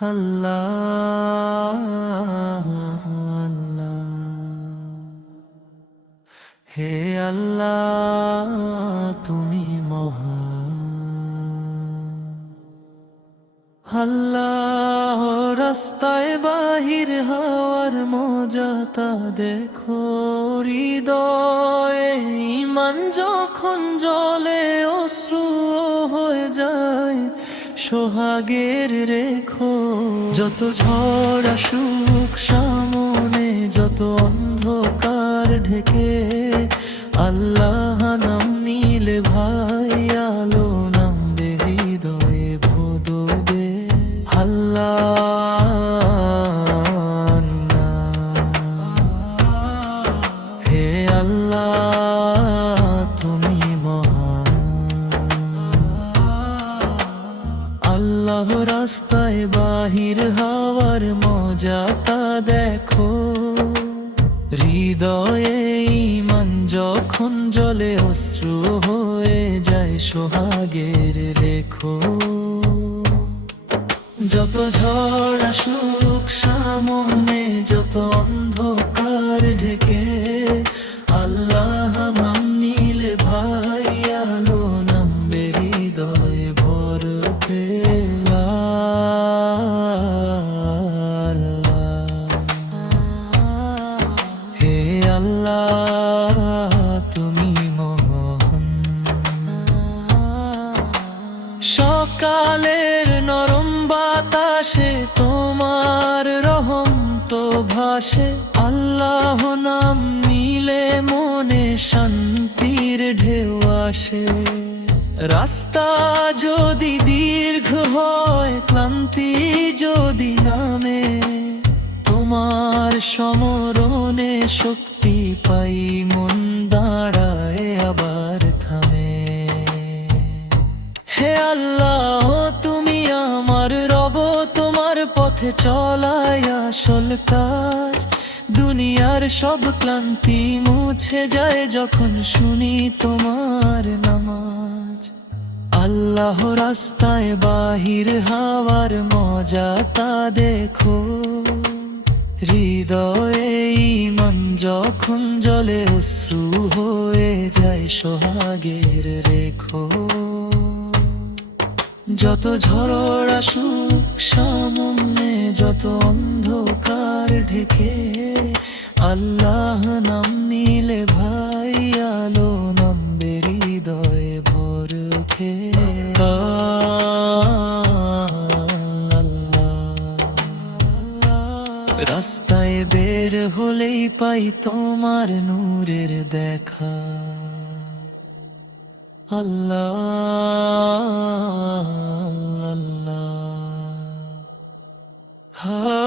আল্লাহ। হে আল্লাহ, তুমি মহান। আল্লাহ, রাস্তায় বাহির হওয়ার মজাটা দেখো। হৃদয়ে ইমান যখন জলে যায় সোহাগের রেখো। যত ঝড় আসুক সামনে যত অন্ধকার ঢেকে রাস্তায় বাহির হওয়ার মজাটা দেখো। হৃদয়ে ইমান যখন জলে অশ্রু হয়ে যায় সোহাগের রেখো। যত ঝড় আসুক সামনে, যত অন্ধকার ঢেকে আল্লাহ, তুমি মহান। সকালের নরম বাতাসে তোমার রহম তো ভাসে। আল্লাহ নাম নিলে মনে শান্তির ঢেউ আসে। রাস্তা যদি দীর্ঘ হয়, ক্লান্তি যদি নামে, তোমার সমরণে শক্তি পথে চলাই আসল কাজ। দুনিয়ার সব ক্লান্তি মুছে যায় যখন শুনি তোমার নামাজ। আল্লাহ রাস্তায় বাহির হাওয়ার মজা তা দেখো। হৃদয়ে ইমান যখন জলে অশ্রু হয়ে যায় সোহাগের রেখো। যত ঝড় আসুক সামনে যত অন্ধকার ঢেকে, আল্লাহ নাম নিলে ভাই আলো নামবে হৃদয়ে ভোর খে রাস্তায় বের হলেই পাই তোমার নূরের দেখা। আল্লাহ। আল্লাহ